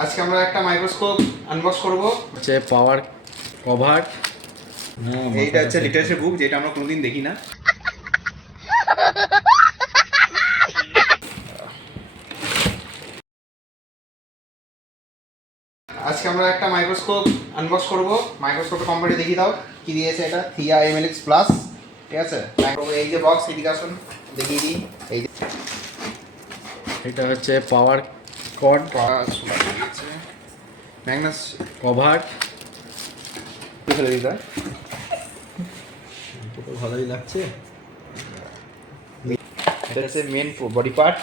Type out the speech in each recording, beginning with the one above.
আজকে আমরা একটা মাইক্রোস্কোপ আনবক্স করব। হচ্ছে পাওয়ার কভার। এইটা হচ্ছে লিটারেচার বুক, যেটা আমরা কোনোদিন দেখি না। আজকে আমরা একটা মাইক্রোস্কোপ আনবক্স করব। মাইক্রোস্কোপটা কম্পিউটারে দেখিয়ে দাও কি দিয়েছে। এটা থিয়া MLX প্লাস, ঠিক আছে। এই যে বক্স, এদিকে আসুন দেখিয়ে দিই। এই যে এটা হচ্ছে পাওয়ার কর্ড ম্যাগনাস কভার। ফেলে দিতে হয়। তো ভালোই লাগছে। এটা হচ্ছে মেন বডি পার্ট।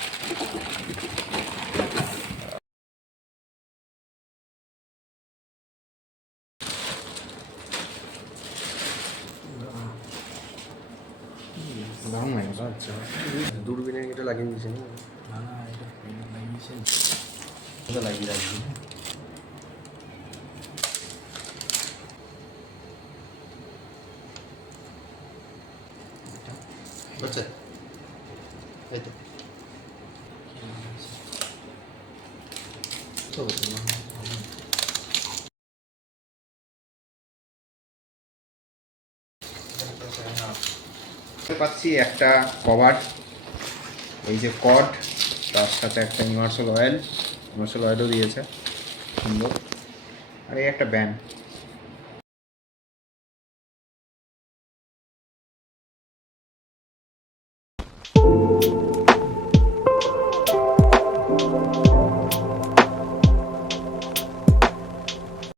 দারুণ ম্যাগনাস। আচ্ছা, দূরবীনের এটা লাগিয়ে দিয়েছেন? না না, এটা লাগিয়েছেন, এটা লাগিয়ে রাখছি। বুঝছে? এই তো পাচ্ছি একটা কভার, এই যে কড, তার সাথে একটা ইমার্সাল অয়েলও দিয়েছে, সুন্দর। আর এই একটা ব্যান্ড।